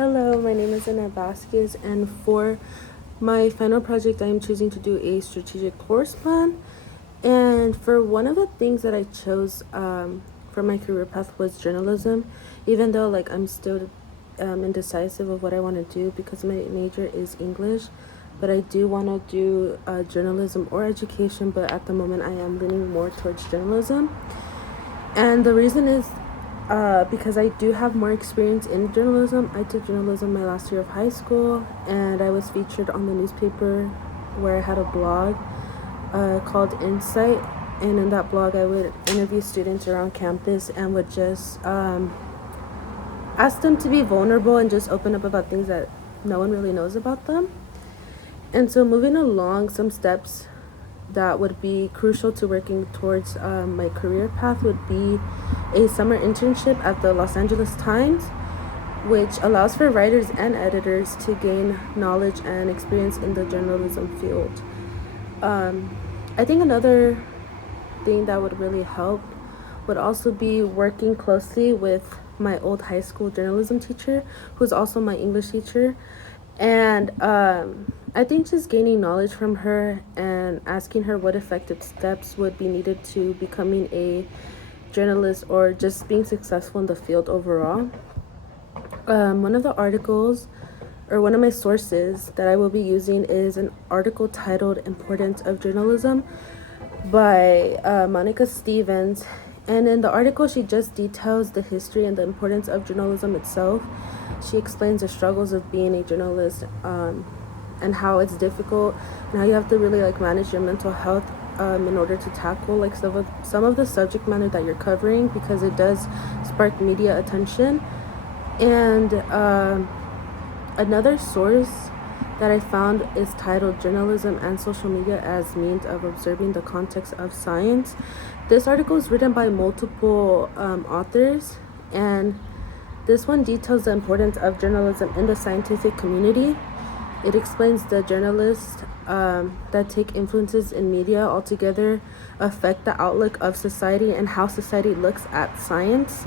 Hello, my name is Vasquez, and for my final project, I am choosing to do a strategic course plan. And for one of the things that I chose for my career path was journalism, even though I'm still indecisive of what I want to do because my major is English, but I do want to do journalism or education. But at the moment, I am leaning more towards journalism, and the reason is because I do have more experience in journalism. I took journalism my last year of high school, and I was featured on the newspaper where I had a blog called Insight. And in that blog, I would interview students around campus and would just ask them to be vulnerable and just open up about things that no one really knows about them. And so moving along, some steps that would be crucial to working towards my career path would be a summer internship at the Los Angeles Times, which allows for writers and editors to gain knowledge and experience in the journalism field. I think another thing that would really help would also be working closely with my old high school journalism teacher, who's also my English teacher. And I think just gaining knowledge from her and asking her what effective steps would be needed to becoming a journalist or just being successful in the field overall. One of the articles or one of my sources that I will be using is an article titled Importance of Journalism by Monica Stevens. And in the article, she just details the history and the importance of journalism itself. She explains the struggles of being a journalist and how it's difficult and how you have to really manage your mental health in order to tackle some of the subject matter that you're covering, because it does spark media attention. And another source that I found is titled Journalism and Social Media as Means of Observing the Context of Science. This article is written by multiple authors, and this one details the importance of journalism in the scientific community. It explains the journalists that take influences in media altogether affect the outlook of society and how society looks at science.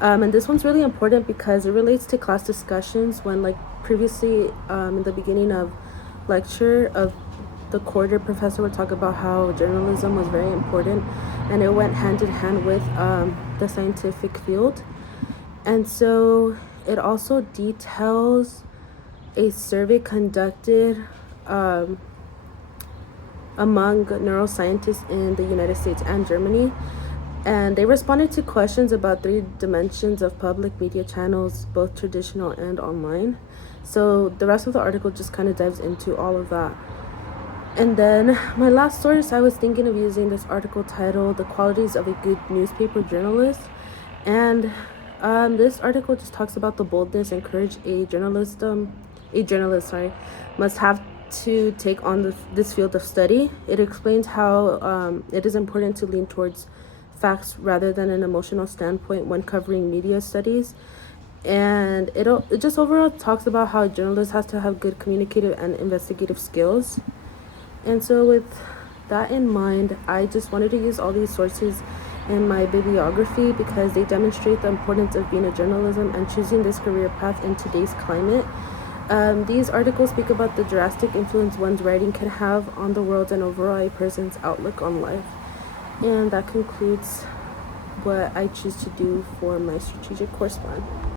And this one's really important because it relates to class discussions when previously in the beginning of lecture of the quarter, professor would talk about how journalism was very important and it went hand in hand with the scientific field. And so it also details a survey conducted among neuroscientists in the United States and Germany. And they responded to questions about 3 dimensions of public media channels, both traditional and online. So the rest of the article just kind of dives into all of that. And then my last source, I was thinking of using this article titled The Qualities of a Good Newspaper Journalist. And this article just talks about the boldness and courage a journalist must have to take on this field of study. It explains how it is important to lean towards facts rather than an emotional standpoint when covering media studies. And it just overall talks about how journalists has to have good communicative and investigative skills. And so with that in mind, I just wanted to use all these sources in my bibliography because they demonstrate the importance of being a journalism and choosing this career path in today's climate. These articles speak about the drastic influence one's writing can have on the world and overall a person's outlook on life. And that concludes what I choose to do for my strategic course plan.